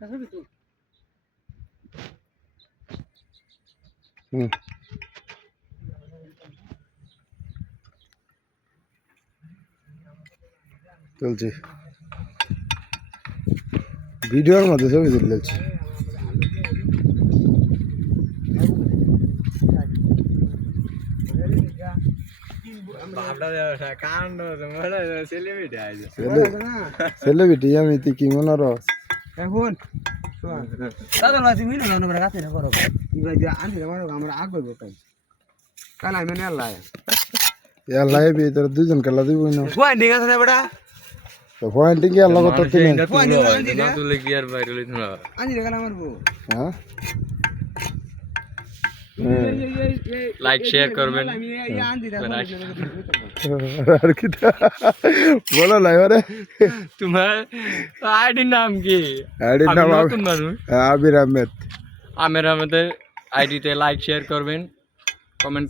Hazır mısın? হুম। চলছি। ভিডিওর মধ্যে ছবি তুলেছি ছেলে সেলিব্রিটি আমি তুই কি মনে রস এখন দাদা লাজি মিনো না আমরা রাতে না করব ইবা যা আনতে মারো আমরা আগ করব কাল কাল আমি না লাই ইয়ার লাইবি তোর দুজন খেলা দিব না? কোয়া নিগা না বড়া তো পয়েন্টিং কি আল্লাহ কত তুমি কোয়া নিগা আনজি না তুলে কি আর বাইরে লইছ না আনজি কাল মারবো হ্যাঁ? লাইক শেয়ার করবেন আর কি বলো লাইবারে তোমার আইডির নাম কি আইডির নাম আবির আহমেদ আমির আহমেদের আইডিতে লাইক শেয়ার করবেন কমেন্ট